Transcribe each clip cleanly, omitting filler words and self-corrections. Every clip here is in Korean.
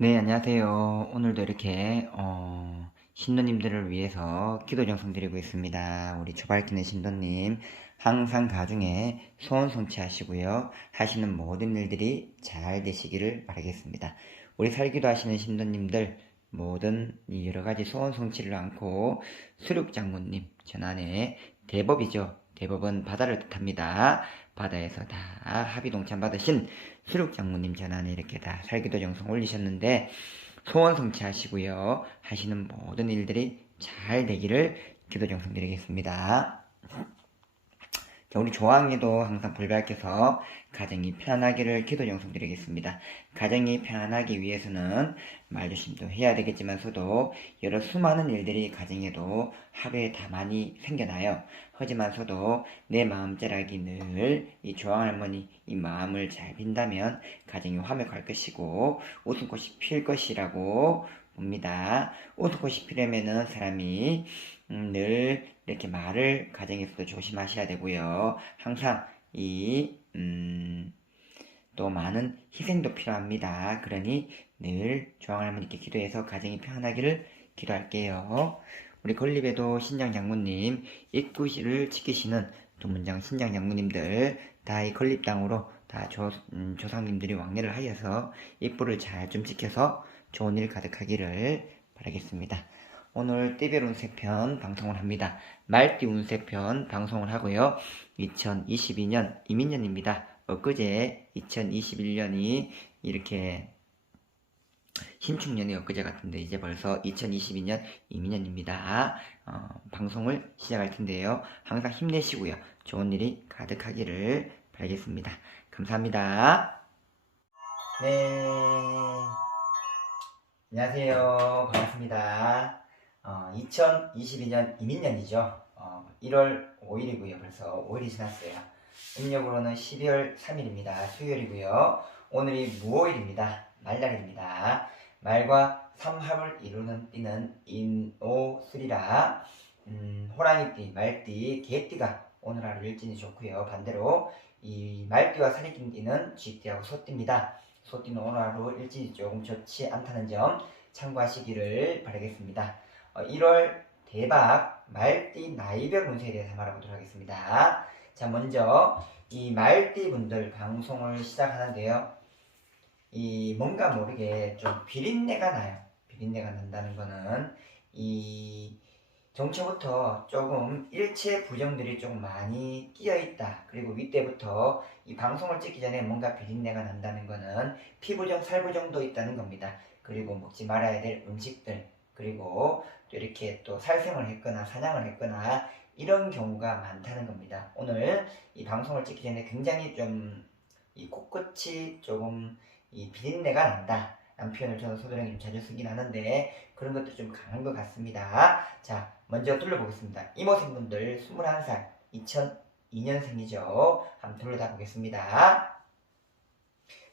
네, 안녕하세요. 오늘도 이렇게 신도님들을 위해서 기도 정성 드리고 있습니다. 우리 초발기는 신도님 항상 가중에 소원 성취하시고요. 하시는 모든 일들이 잘 되시기를 바라겠습니다. 우리 살기도 하시는 신도님들 모든 이 여러 가지 소원 성취를 안고 수륙장군님 전안에 대법이죠. 대법은 바다를 뜻합니다. 바다에서 다 합의 동참 받으신 수륙장군님 전안에 이렇게 다 살기도 정성 올리셨는데 소원 성취하시고요. 하시는 모든 일들이 잘 되기를 기도 정성 드리겠습니다. 우리 조항에도 항상 불 밝혀서 가정이 편안하기를 기도 정성 드리겠습니다. 가정이 편안하기 위해서는 말조심도 해야 되겠지만서도 여러 수많은 일들이 가정에도 하루에 다 많이 생겨나요. 하지만서도 내 마음자락이 늘 이 조항할머니 이 마음을 잘 빈다면 가정이 화목할 것이고 웃음꽃이 필 것이라고 봅니다. 웃음꽃이 피려면은 사람이 늘 이렇게 말을 가정에서도 조심하셔야 되고요. 항상 또 많은 희생도 필요합니다. 그러니 늘 조항할머니께 기도해서 가정이 평안하기를 기도할게요. 우리 건립에도 신장 장모님 입구실을 지키시는 도문장 신장 장모님들 다 이 건립당으로 다 조상님들이 왕래를 하여서 입구를 잘 좀 지켜서 좋은 일 가득하기를 바라겠습니다. 오늘 띠별 운세편 방송을 합니다. 말띠 운세편 방송을 하고요. 2022년 이민년입니다. 엊그제 2021년이 이렇게 신축년이 엊그제 같은데 이제 벌써 2022년 이민년입니다. 방송을 시작할 텐데요. 항상 힘내시고요. 좋은 일이 가득하기를 바라겠습니다. 감사합니다. 네. 안녕하세요. 반갑습니다. 2022년 이민년이죠. 1월 5일이고요. 벌써 5일이 지났어요. 음력으로는 12월 3일입니다. 수요일이고요. 오늘이 무오일입니다. 말날입니다. 말과 삼합을 이루는 띠는 인오술이라 호랑이띠, 말띠, 개띠가 오늘 하루 일진이 좋고요. 반대로 이 말띠와 살이낀 띠는 쥐띠하고 소띠입니다. 소띠는 오늘 하루 일진이 조금 좋지 않다는 점 참고하시기를 바라겠습니다. 1월 대박 말띠 나이별 운세에 대해서 말해보도록 하겠습니다. 자, 먼저 이 말띠 분들 방송을 시작하는데요. 이 뭔가 모르게 좀 비린내가 나요. 비린내가 난다는 거는 이 정초부터 조금 일체 부정들이 좀 많이 끼어있다. 그리고 윗대부터 이 방송을 찍기 전에 뭔가 비린내가 난다는 거는 피부정, 살부정도 있다는 겁니다. 그리고 먹지 말아야 될 음식들, 그리고 또 이렇게 또 살생을 했거나 사냥을 했거나 이런 경우가 많다는 겁니다. 오늘 이 방송을 찍기 전에 굉장히 좀 이 코끝이 조금 이 비린내가 난다. 라는 표현을 저는 소도령님 자주 쓰긴 하는데 그런 것도 좀 강한 것 같습니다. 자, 먼저 둘러보겠습니다. 이모생분들 21살 2002년생이죠. 한번 둘러다 보겠습니다.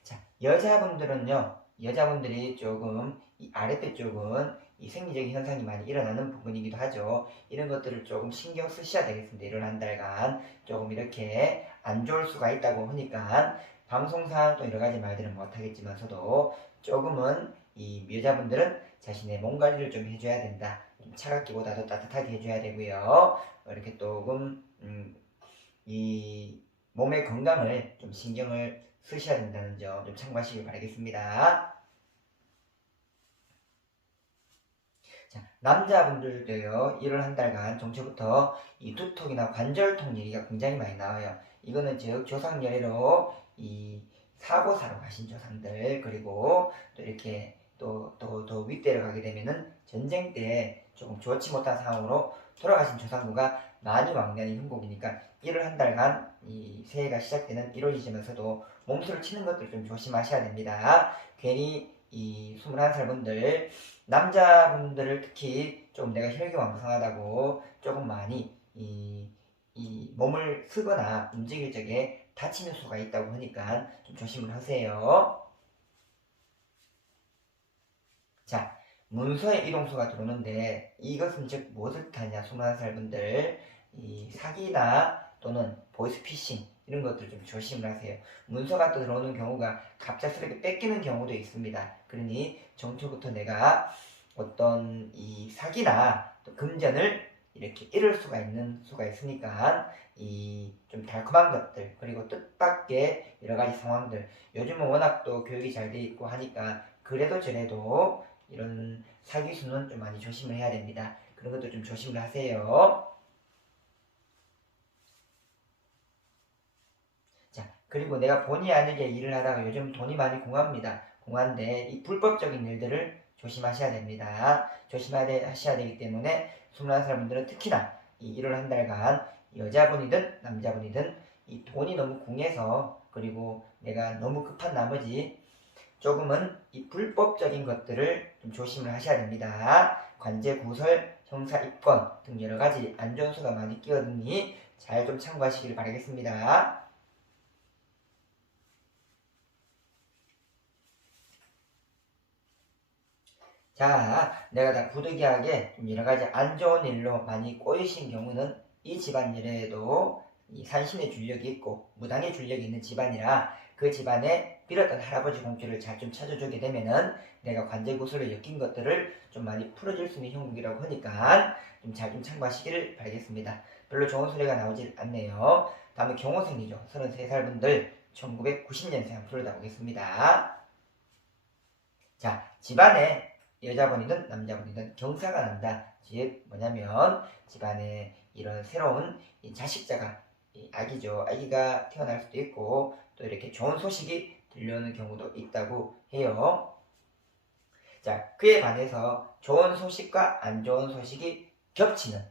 자, 여자분들이 조금 이 아랫배 쪽은 이 생리적인 현상이 많이 일어나는 부분이기도 하죠. 이런 것들을 조금 신경 쓰셔야 되겠습니다. 이런 한 달간 조금 이렇게 안 좋을 수가 있다고 하니까 방송상 또 여러 가지 말들은 못하겠지만서도 조금은 이 여자분들은 자신의 몸 관리를 좀 해줘야 된다. 좀 차갑기보다도 따뜻하게 해줘야 되고요. 이렇게 조금 이 몸의 건강을 좀 신경을 쓰셔야 된다는 점 좀 참고하시길 바라겠습니다. 자, 남자분들도요, 1월 한 달간 정초부터 이 두통이나 관절통 얘기가 굉장히 많이 나와요. 이거는 즉 조상열애로 이 사고사로 가신 조상들, 그리고 또 이렇게 또 윗대로 가게 되면은 전쟁 때 조금 좋지 못한 상황으로 돌아가신 조상부가 많이 왕래하는 형국이니까 1월 한 달간 이 새해가 시작되는 1월이지만서도 몸수를 치는 것들 좀 조심하셔야 됩니다. 괜히 이 21살 분들, 남자분들을 특히 좀 내가 혈기왕성하다고 조금 많이 이 몸을 쓰거나 움직일 적에 다치는 수가 있다고 하니까 좀 조심을 하세요. 자, 문서의 이동수가 들어오는데 이것은 무엇을 뜻하냐? 21살 분들 이 사기나 또는 보이스피싱 이런 것들 좀 조심을 하세요. 문서가 또 들어오는 경우가 갑작스럽게 뺏기는 경우도 있습니다. 그러니 정초부터 내가 어떤 이 사기나 또 금전을 이렇게 잃을 수가 있으니까 이 좀 달콤한 것들 그리고 뜻밖의 여러 가지 상황들 요즘은 워낙 또 교육이 잘 돼 있고 하니까 그래도 저래도 이런 사기수는 좀 많이 조심을 해야 됩니다. 그런 것도 좀 조심을 하세요. 자, 그리고 내가 본의 아니게 일을 하다가 요즘 돈이 많이 공합니다. 공한데 이 불법적인 일들을 조심하셔야 됩니다. 조심하셔야 되기 때문에 21살 분들은 특히나 이 1월 한 달간 여자분이든 남자분이든 이 돈이 너무 궁해서 그리고 내가 너무 급한 나머지 조금은 이 불법적인 것들을 좀 조심을 하셔야 됩니다. 관제, 구설, 형사, 입건 등 여러 가지 안 좋은 수가 많이 끼어드니 잘 좀 참고하시길 바라겠습니다. 자, 내가 다 부득이하게 좀 여러 가지 안 좋은 일로 많이 꼬이신 경우는 이 집안일에도 이 산신의 줄력이 있고 무당의 줄력이 있는 집안이라 그 집안에 빌었던 할아버지 공주를 잘 좀 찾아주게 되면은 내가 관제구슬로 엮인 것들을 좀 많이 풀어줄 수 있는 형국이라고 하니까 좀 잘 좀 참고하시기를 바라겠습니다. 별로 좋은 소리가 나오질 않네요. 다음에 경호생이죠. 33살 분들 1990년생 앞으로 나오겠습니다. 자, 집안에 여자분이든 남자분이든 경사가 난다. 즉 뭐냐면 집안에 이런 새로운 자식자가 아기죠. 아기가 태어날 수도 있고 또 이렇게 좋은 소식이 들려오는 경우도 있다고 해요. 자, 그에 반해서 좋은 소식과 안 좋은 소식이 겹치는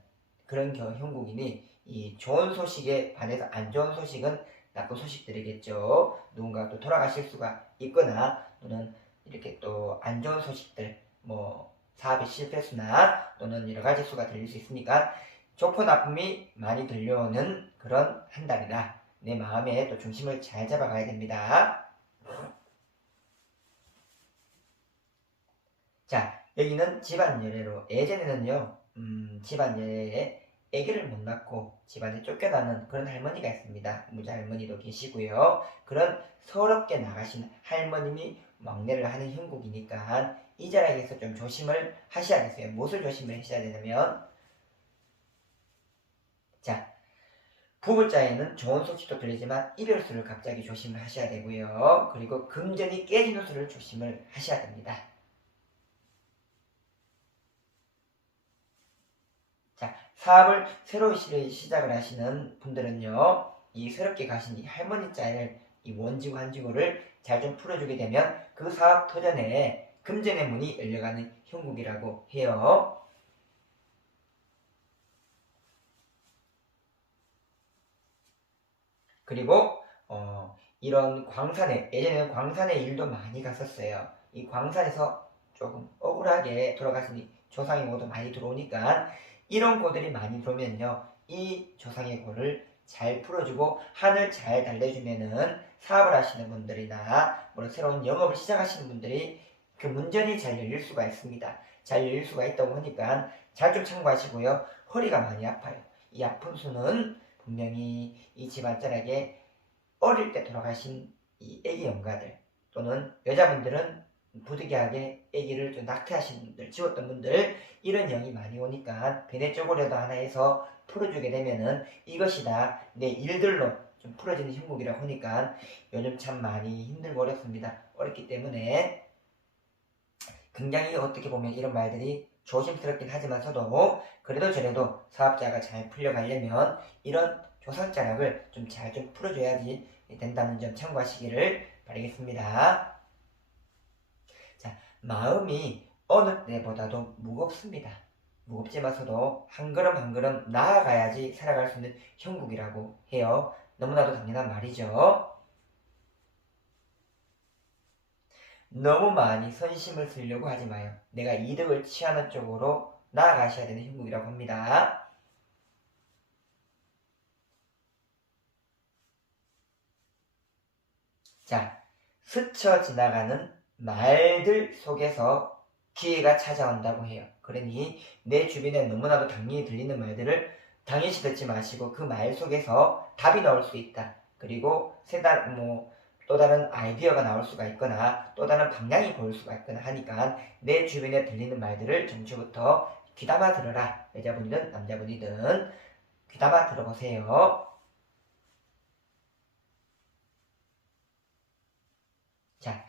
그런 형국이니 이 좋은 소식에 반해서 안 좋은 소식은 나쁜 소식들이겠죠. 누군가 또 돌아가실 수가 있거나 또는 이렇게 또 안 좋은 소식들 뭐 사업의 실패수나 또는 여러 가지 수가 들릴 수 있으니까 좋고 나쁨이 많이 들려오는 그런 한 달이다. 내 마음에 또 중심을 잘 잡아가야 됩니다. 자, 여기는 집안 예례로 예전에는요 집안 예례에 아기를 못 낳고 집안에 쫓겨나는 그런 할머니가 있습니다. 무자 할머니도 계시고요. 그런 서럽게 나가신 할머님이 막내를 하는 형국이니까 이 자리에서 좀 조심을 하셔야겠어요. 무엇을 조심을 하셔야 되냐면 자, 부부자에는 좋은 소식도 들리지만 이별수를 갑자기 조심을 하셔야 되고요. 그리고 금전이 깨지는 수를 조심을 하셔야 됩니다. 자, 사업을 새로 시작을 하시는 분들은요, 이 새롭게 가신 이 할머니 자를 이 원지구 한지구를 잘 좀 풀어주게 되면 그 사업 터전에 금전의 문이 열려가는 형국이라고 해요. 그리고 이런 광산에 예전에는 광산에 일도 많이 갔었어요. 이 광산에서 조금 억울하게 돌아가신 조상의 고도 많이 들어오니까 이런 고들이 많이 들어오면요. 이 조상의 고를 잘 풀어주고 한을 잘 달래주면은 사업을 하시는 분들이나 뭐 새로운 영업을 시작하시는 분들이 그 문전이 잘 열릴 수가 있습니다. 잘 열릴 수가 있다고 하니까 잘 좀 참고하시고요. 허리가 많이 아파요. 이 아픈 수는 분명히 이 집안자락에 어릴 때 돌아가신 이 아기 영가들 또는 여자분들은 부득이하게 아기를 좀 낙태하신 분들, 지웠던 분들 이런 영이 많이 오니까 베네 쪼고려도 하나 해서 풀어주게 되면은 이것이 다 내 일들로 좀 풀어지는 형국이라고 하니까 요즘 참 많이 힘들고 어렵습니다. 어렵기 때문에 굉장히 어떻게 보면 이런 말들이 조심스럽긴 하지만서도 그래도 저래도 사업자가 잘 풀려가려면 이런 조상자락을 좀 잘 좀 풀어줘야지 된다는 점 참고하시기를 바라겠습니다. 자, 마음이 어느 때보다도 무겁습니다. 무겁지만서도 한 걸음 한 걸음 나아가야지 살아갈 수 있는 형국이라고 해요. 너무나도 당연한 말이죠. 너무 많이 선심을 쓰려고 하지 마요. 내가 이득을 취하는 쪽으로 나아가셔야 되는 형국이라고 합니다. 자, 스쳐 지나가는 말들 속에서 기회가 찾아온다고 해요. 그러니 내 주변에 너무나도 당연히 들리는 말들을 당연시 듣지 마시고 그 말 속에서 답이 나올 수 있다. 그리고 또 다른 아이디어가 나올 수가 있거나 또 다른 방향이 보일 수가 있거나 하니까 내 주변에 들리는 말들을 정초부터 귀담아 들어라. 여자분이든 남자분이든 귀담아 들어보세요. 자,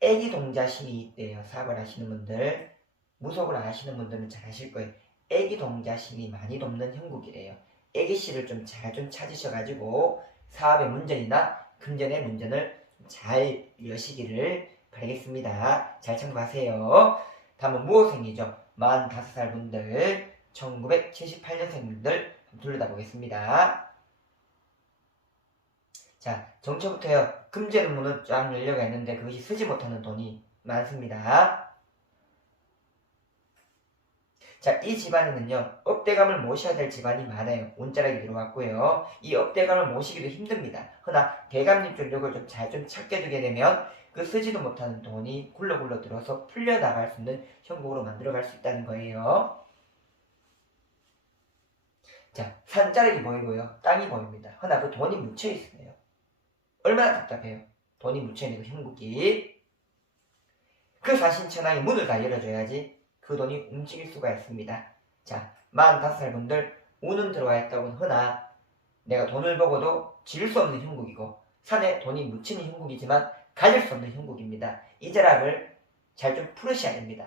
애기 동자심이 있대요. 사업을 하시는 분들, 무속을 아시는 분들은 잘 아실 거예요. 애기 동자심이 많이 돕는 형국이래요. 애기씨를 좀 잘 찾으셔가지고 사업의 문전이나 금전의 문전을 잘 여시기를 바라겠습니다. 잘 참고하세요. 다음은 무호생이죠. 45살 분들, 1978년생분들 둘러다 보겠습니다. 자, 정초부터요. 금제는 문은 쫙 열려가 있는데 그것이 쓰지 못하는 돈이 많습니다. 자, 이 집안에는요. 업대감을 모셔야 될 집안이 많아요. 운자락이 들어왔고요. 이 업대감을 모시기도 힘듭니다. 그러나 대감님 쪽력을 좀 잘 찾게 되게 되면 그 쓰지도 못하는 돈이 굴러굴러 들어서 풀려나갈 수 있는 형국으로 만들어갈 수 있다는 거예요. 자, 산자락이 보이고요. 땅이 보입니다. 그러나 그 돈이 묻혀있어요. 얼마나 답답해요. 돈이 묻혀있는 그 형국이. 그 사신천왕이 문을 다 열어줘야지 그 돈이 움직일 수가 있습니다. 자, 45살 분들 운은 들어와 있다고는 허나 내가 돈을 벌고도 지을 수 없는 형국이고 산에 돈이 묻히는 형국이지만 가질 수 없는 형국입니다. 이 자락을 잘 좀 풀으셔야 됩니다.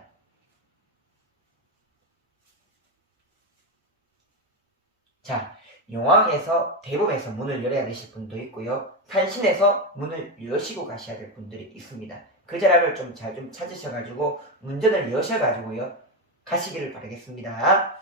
자, 용왕에서 대범에서 문을 열어야 되실 분도 있고요. 산신에서 문을 여시고 가셔야 될 분들이 있습니다. 그 자락을 좀 잘 찾으셔가지고 문전을 여셔가지고요. 가시기를 바라겠습니다.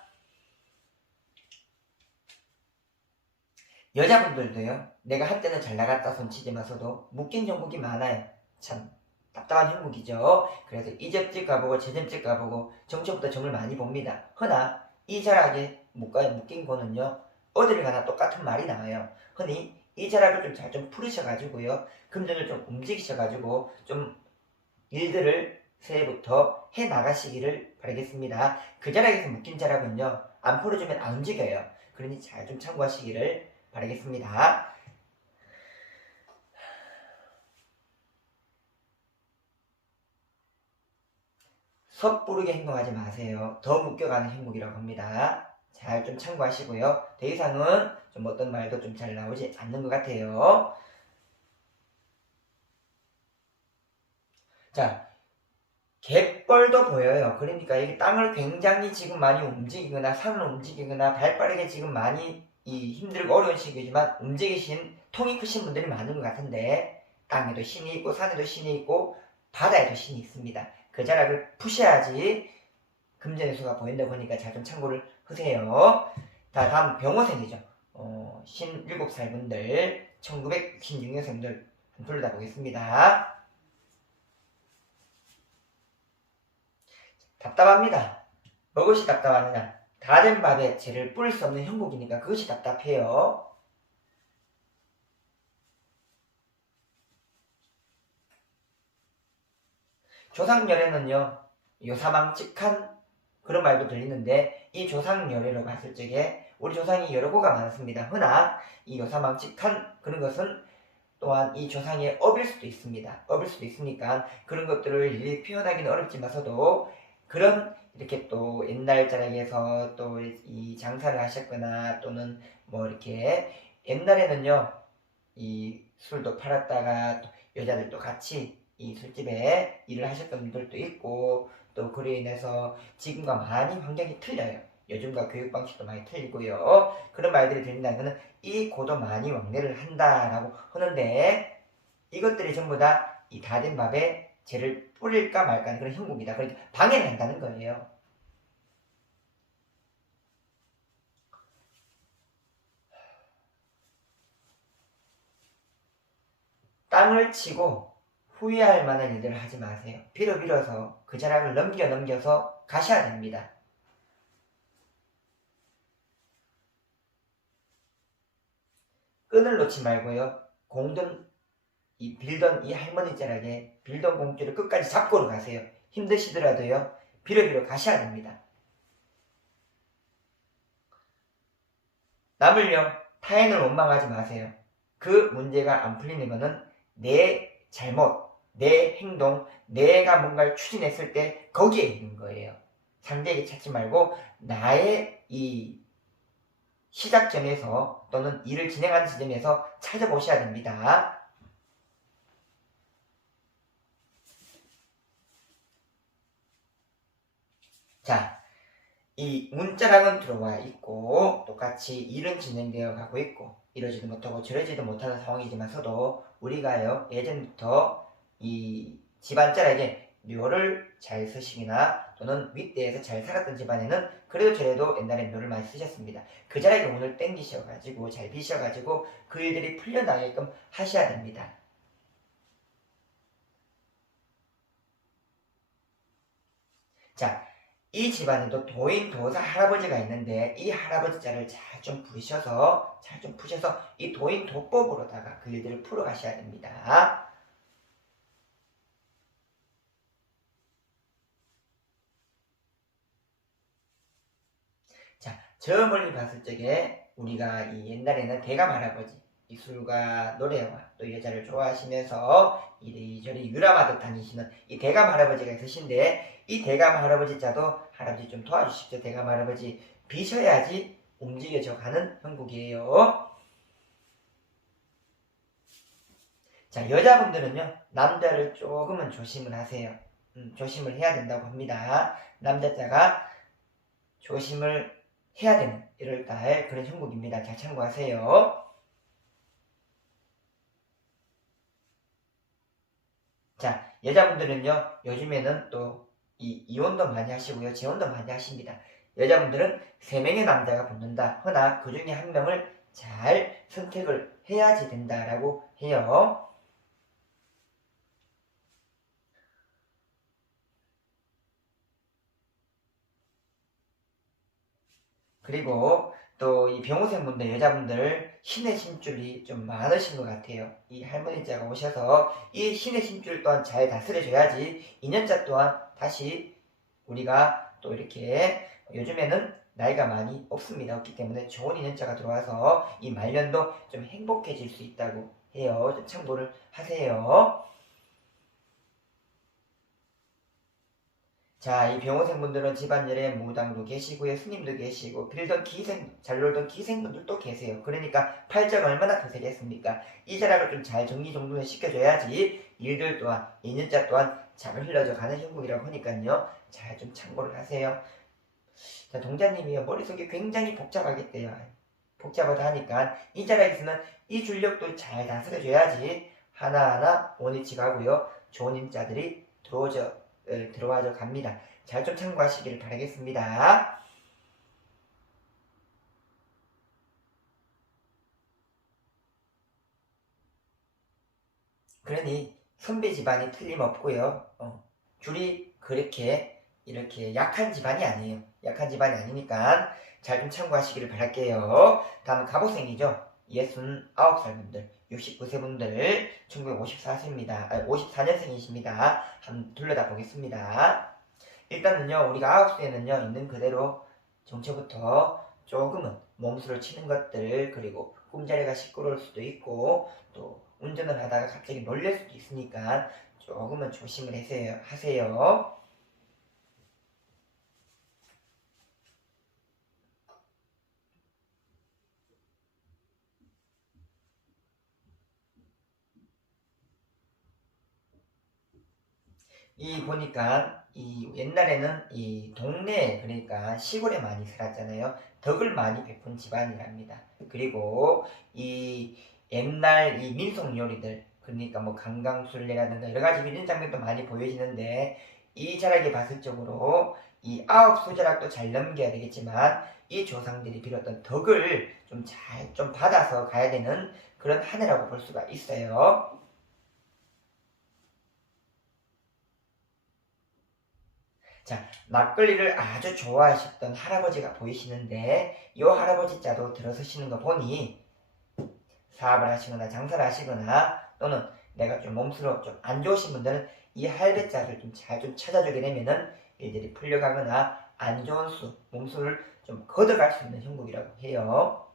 여자분들도요. 내가 한때는 잘 나갔다 손치지마서도 묶인 형국이 많아요. 참 답답한 형국이죠. 그래서 이 집집 가보고 저 집집 가보고 정초부터 정을 많이 봅니다. 허나 이 자락에 묶인 거는요. 어디를 가나 똑같은 말이 나와요. 흔히 이 자락을 좀 잘 풀으셔가지고요. 금전을 좀 움직이셔가지고 좀 일들을 새해부터 해 나가시기를 바라겠습니다. 그 자락에서 묶인 자락은요. 안 풀어주면 안 움직여요. 그러니 잘 참고하시기를 바라겠습니다. 섣부르게 행동하지 마세요. 더 묶여가는 행복이라고 합니다. 잘 참고하시고요. 더 이상은 어떤 말도 잘 나오지 않는 것 같아요. 자, 갯벌도 보여요. 그러니까 이 땅을 굉장히 지금 많이 움직이거나 산을 움직이거나 발빠르게 지금 많이 힘들고 어려운 시기지만 움직이신 통이 크신 분들이 많은 것 같은데 땅에도 신이 있고 산에도 신이 있고 바다에도 신이 있습니다. 그 자락을 푸셔야지 금전의 수가 보인다고 하니까 잘 참고를 하세요. 다음 병호생이죠. 57살 분들 1966년생들 둘러다 보겠습니다. 답답합니다. 무엇이 답답하느냐? 다 된 밥에 재를 뿌릴 수 없는 형국이니까 그것이 답답해요. 조상열애는요. 요사망측한 그런 말도 들리는데 이 조상열애로 봤을 적에 우리 조상이 여러 고가 많습니다. 허나 이 요사망측한 그런 것은 또한 이 조상의 업일 수도 있습니다. 업일 수도 있으니까 그런 것들을 일일이 표현하기는 어렵지만서도 그런 이렇게 또 옛날 자락에서 또 이 장사를 하셨거나 또는 이렇게 옛날에는요 이 술도 팔았다가 또 여자들도 같이 이 술집에 일을 하셨던 분들도 있고 또 그로 인해서 지금과 많이 환경이 틀려요. 요즘과 교육 방식도 많이 틀리고요. 그런 말들이 들린다는 것은 이 고도 많이 왕래를 한다라고 하는데 이것들이 전부 다 이 다 된 밥에 재를 뿌릴까 말까 하는 그런 형국이다. 그러니까 방해를 한다는 거예요. 땅을 치고 후회할 만한 일들을 하지 마세요. 빌어서 그 자락을 넘겨서 가셔야 됩니다. 끈을 놓지 말고요. 빌던 이 할머니 자락에 빌던 공줄을 끝까지 잡고 가세요. 힘드시더라도요. 빌어 가셔야 됩니다. 남을요. 타인을 원망하지 마세요. 그 문제가 안 풀리는 거는 내 잘못, 내 행동, 내가 뭔가를 추진했을 때 거기에 있는 거예요. 상대에게 찾지 말고 나의 이 시작점에서 또는 일을 진행하는 지점에서 찾아보셔야 됩니다. 자, 이 문자랑은 들어와 있고 똑같이 일은 진행되어 가고 있고 이러지도 못하고 저러지도 못하는 상황이지만서도 우리가요 예전부터 이 집안자락에 묘를 잘 쓰시거나 또는 윗대에서 잘 살았던 집안에는 그래도 저래도 옛날에 묘를 많이 쓰셨습니다. 그 자락에 운을 땡기셔가지고 잘 비셔가지고 그 일들이 풀려나게끔 하셔야 됩니다. 자, 이 집안에도 도인, 도사, 할아버지가 있는데 이 할아버지 자를 잘 좀 부셔서 잘 좀 푸셔서 이 도인, 도법으로다가 그 일들을 풀어 가셔야 됩니다. 자, 저 멀리 봤을 적에 우리가 이 옛날에는 대감 할아버지 이 술과 노래와 또 여자를 좋아하시면서 이리저리 유람하듯 다니시는 이 대감 할아버지가 있으신데 이 대감 할아버지 자도 할아버지 좀 도와주십시오. 대감 할아버지 비셔야지 움직여져 가는 형국이에요. 자, 여자분들은요 남자를 조금은 조심을 하세요. 조심을 해야 된다고 합니다. 남자자가 조심을 해야 되는 1월달 그런 형국입니다. 잘 참고하세요. 자, 여자분들은요 요즘에는 또 이혼도 많이 하시고요 재혼도 많이 하십니다. 여자분들은 3명의 남자가 붙는다. 허나 그 중에 한 명을 잘 선택을 해야지 된다라고 해요. 그리고 또 이 병호생분들 여자분들 신의 심줄이 좀 많으신 것 같아요. 이 할머니자가 오셔서 이 신의 심줄 또한 잘 다스려줘야지 2년차 또한 다시 우리가 또 이렇게 요즘에는 나이가 많이 없습니다. 없기 때문에 좋은 2년차가 들어와서 이 말년도 좀 행복해질 수 있다고 해요. 좀 참고를 하세요. 자, 이 병호생분들은 집안일에 무당도 계시고요, 스님도 계시고, 빌던 기생, 잘 놀던 기생분들도 계세요. 그러니까 팔자가 얼마나 거세겠습니까? 이 자락을 좀 잘 정리정돈을 시켜줘야지 일들 또한, 2년차 또한 잘 흘러져 가는 형국이라고 하니까요. 잘 좀 참고를 하세요. 자, 동자님이요, 머릿속이 굉장히 복잡하겠대요. 복잡하다 하니까 이 자락에서는 이 줄력도 잘 다스려줘야지 하나하나 원위치 가고요. 좋은 인자들이 들어와져 갑니다. 잘 좀 참고하시기를 바라겠습니다. 그러니 선배 집안이 틀림없고요. 줄이 그렇게 이렇게 약한 집안이 아니에요. 약한 집안이 아니니까 잘 좀 참고하시기를 바랄게요. 다음은 갑오생이죠. 69살 분들, 69세 분들, 1954세입니다. 54년생이십니다. 한번 둘러다 보겠습니다. 일단은요, 우리가 9시에는요, 있는 그대로 정초부터 조금은 몸수를 치는 것들, 그리고 꿈자리가 시끄러울 수도 있고, 또 운전을 하다가 갑자기 놀랄 수도 있으니까 조금은 조심을 하세요. 이 보니까 이 옛날에는 이 동네 그러니까 시골에 많이 살았잖아요. 덕을 많이 베푼 집안이랍니다. 그리고 이 옛날 이 민속 요리들 그러니까 뭐 강강술래라든가 여러 가지 이런 장면도 많이 보여지는데 이 자락에 봤을 적으로 이 아홉 수자락도 잘 넘겨야 되겠지만 이 조상들이 빌었던 덕을 좀 잘 좀 받아서 가야 되는 그런 한 해라고 볼 수가 있어요. 자, 막걸리를 아주 좋아하셨던 할아버지가 보이시는데 이 할아버지 자도 들어서시는 거 보니 사업을 하시거나 장사를 하시거나 또는 내가 좀 몸수로 좀 안 좋으신 분들은 이 할배자를 좀 잘 좀 찾아주게 되면은 일들이 풀려가거나 안 좋은 몸수를 좀 걷어갈 수 있는 형국이라고 해요.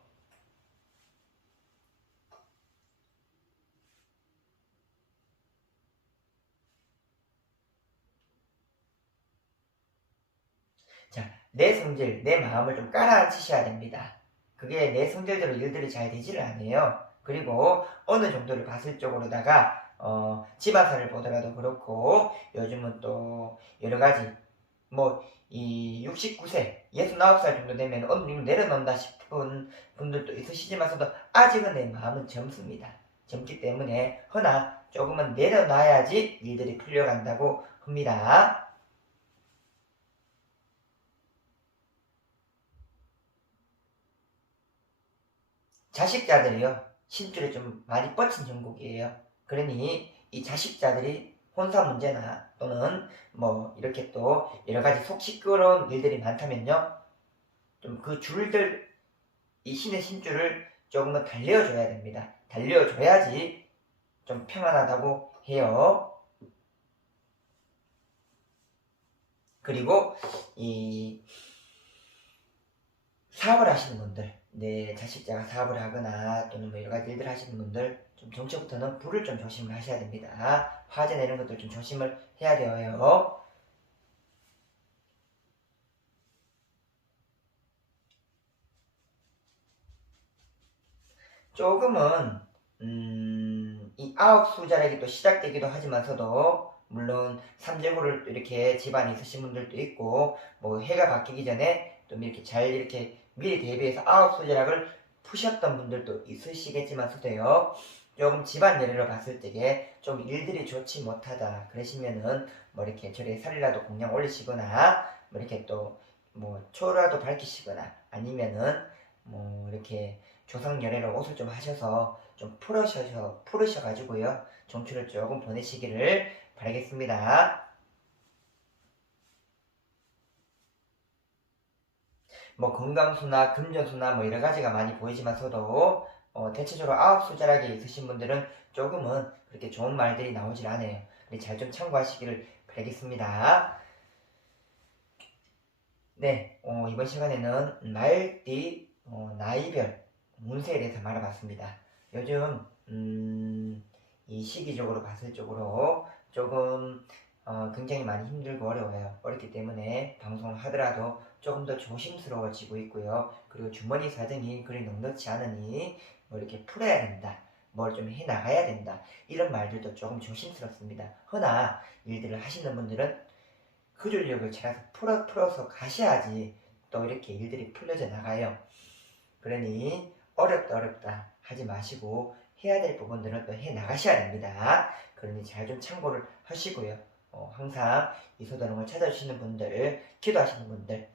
자, 내 성질, 내 마음을 좀 깔아앉히셔야 됩니다. 그게 내 성질대로 일들이 잘 되지를 않아요. 그리고 어느 정도를 봤을 쪽으로다가 집안사를 보더라도 그렇고 요즘은 또 여러 가지 뭐 이 69세, 69살 정도 되면 어느 정도 내려놓는다 싶은 분들도 있으시지만서도 아직은 내 마음은 젊습니다. 젊기 때문에 허나 조금은 내려놔야지 일들이 풀려간다고 합니다. 자식자들이요. 신줄이 좀 많이 뻗친 형국이에요. 그러니 이 자식자들이 혼사 문제나 또는 뭐 이렇게 또 여러 가지 속 시끄러운 일들이 많다면요. 좀 그 줄들, 이 신의 신줄을 조금은 달려줘야 됩니다. 달려줘야지 좀 평안하다고 해요. 그리고 이 사업을 하시는 분들, 내 자식자가 사업을 하거나 또는 뭐 여러 가지 일들 하시는 분들 좀 정치부터는 불을 좀 조심을 하셔야 됩니다. 화재 내는 것들 좀 조심을 해야 되어요. 조금은 이 아홉 수자락이 또 시작되기도 하지만서도 물론 삼재고를 이렇게 집안에 있으신 분들도 있고 뭐 해가 바뀌기 전에 또 이렇게 잘 이렇게 미리 대비해서 아홉 수자락을 푸셨던 분들도 있으시겠지만서도요. 조금 집안 예를 봤을 때에 좀 일들이 좋지 못하다 그러시면은 뭐 이렇게 절에 살이라도 공양 올리시거나 뭐 이렇게 또 뭐 초라도 밝히시거나 아니면은 뭐 이렇게 조상열애로 옷을 좀 하셔서 좀 풀으셔가지고요. 정추를 조금 보내시기를 바라겠습니다. 뭐 건강수나 금전수나 뭐 여러 가지가 많이 보이지만서도 대체적으로 아홉 수자락에 있으신 분들은 조금은 그렇게 좋은 말들이 나오질 않아요. 잘 좀 참고하시기를 바라겠습니다. 네, 이번 시간에는 말띠 나이별 운세에 대해서 말해봤습니다. 요즘 이 시기적으로 봤을 적으로 조금 굉장히 많이 힘들고 어려워요. 어렵기 때문에 방송을 하더라도 조금 더 조심스러워지고 있고요. 그리고 주머니 사정이 그리 넉넉지 않으니 뭐 이렇게 풀어야 된다. 뭘 좀 해나가야 된다. 이런 말들도 조금 조심스럽습니다. 허나 일들을 하시는 분들은 그 전력을 찾아서 풀어서 가셔야지 또 이렇게 일들이 풀려져 나가요. 그러니 어렵다 하지 마시고 해야 될 부분들은 또 해 나가셔야 됩니다. 그러니 잘 좀 참고를 하시고요. 항상 이소다롱을 찾아주시는 분들, 기도하시는 분들,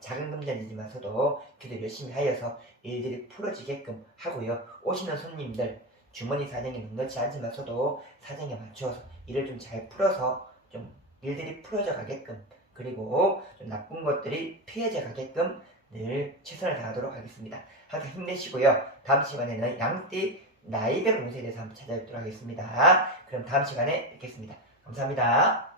작은 금전이지만서도 기도 열심히 하여서 일들이 풀어지게끔 하고요. 오시는 손님들 주머니 사정이 넉넉지 않지만서도 사정에 맞추어서 일을 좀 잘 풀어서 좀 일들이 풀어져 가게끔 그리고 좀 나쁜 것들이 피해져 가게끔 늘 최선을 다하도록 하겠습니다. 항상 힘내시고요. 다음 시간에는 양띠 나이별 운세에 대해서 한번 찾아뵙도록 하겠습니다. 그럼 다음 시간에 뵙겠습니다. 감사합니다.